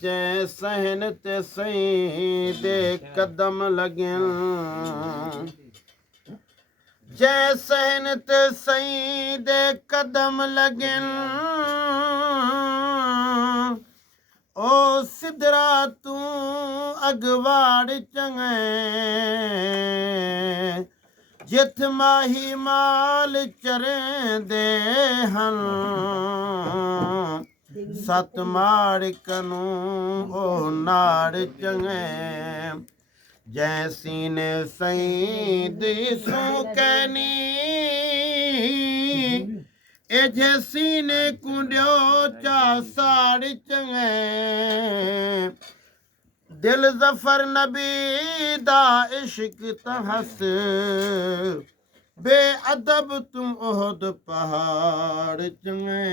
जै सहन ते सही दे कदम लगन, जै सहन ते सही दे कदम लगन। ओ सिदरा तू अगवाड़ चंगे, जिथ माही माल चरेंदे हन। सत माड़िक नूं ओ नाड़ चंगे, जैसी ने सही दिसू कहनी। ए जैसी ने कुंडियो चा साड़ चंगे, दिल जफर नबी दा इश्क तहस। बेअदब तुम ओहद पहाड़ चंगे।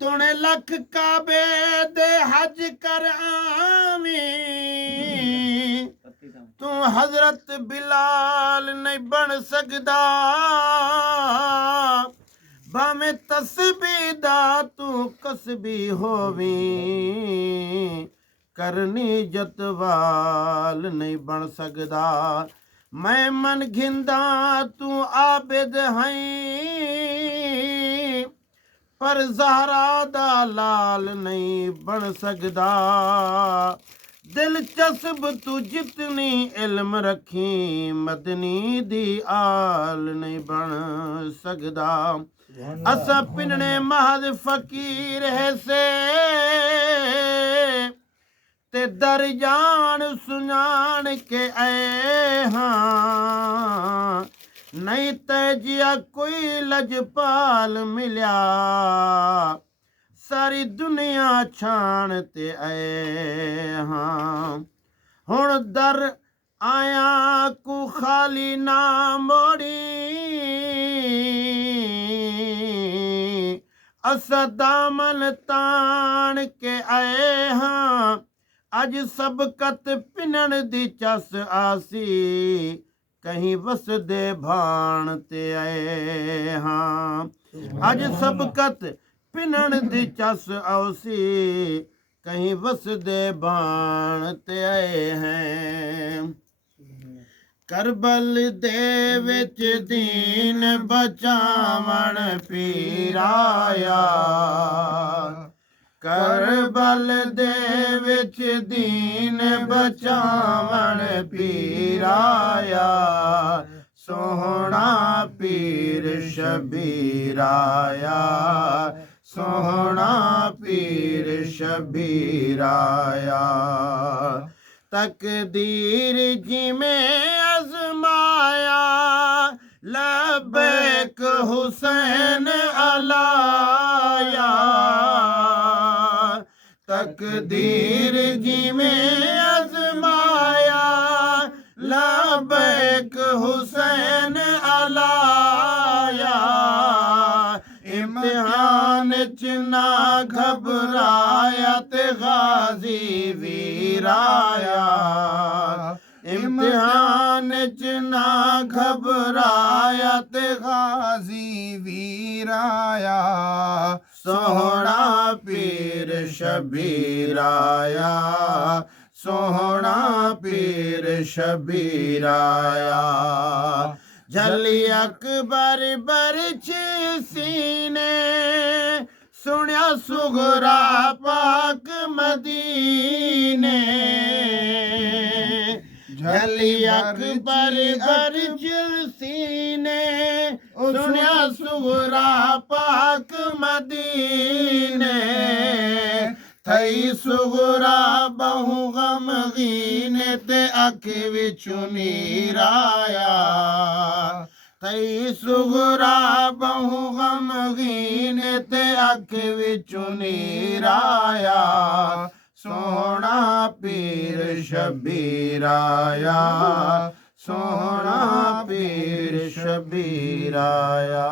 तुने लख काबे दे हज कर आवी, तू हजरत बिलाल नहीं बन सकदा। भाਵੇਂ तस्बीह दा तू कसबी होवी, करनी जतवाल नहीं बन सकदा। मैं मन घिंदा तू आबिद हैं, पर ज़हरा दा लाल नहीं बन सकदा। दिलचस्प तू जितनी इल्म रखी, मदनी दी आल नहीं बन सकदा। असा पिनने महद फकीर है से, ते दर जान सुजान के आए हाँ। नहीं तजिया कोई लजपाल मिलिया, सारी दुनिया छान ते आए हाँ। हुण दर आया को खाली ना मोड़ी, असा दामन तान के आए हाँ। अज सबकत पिनन दी चस आसी, कहीं वसदे भाण ते आए हाँ। अज सबकत पिनन दी चस आसी, कहीं वसदे भाण ते आए हैं। करबल दे विच दीन बचावण पीराया, करबल दे विच दीन बचावण पीराया। सोहना पीर शबीराया, सोहना पीर शबीराया। तकदीर जिमें आजमाया, लबैक हुसैन अलाया। तकदीर जिमें आजमाया, लबैक हुसैन अलाया। इम्तिहान च ना घबराया ते गाजी वीराया। इम्तिहान च ना घबराया ते गाजी वीराया। सोहना पीर शबीराया, सोहना पीर शबीराया। झली अकबर बरछ सीने, सुनिया सुगरा पाक मदीने। झली अकबर बरछ सीने, सुनिया सुगरा पाक मदीने। थई सुगरा बहु गमगीन ते अख विचों नीर आया। थई सुगरा बहु गमगीन ते अख विचों नीर आया। सोहना पीर शबीर आया, सोहना पीर शबीर आया।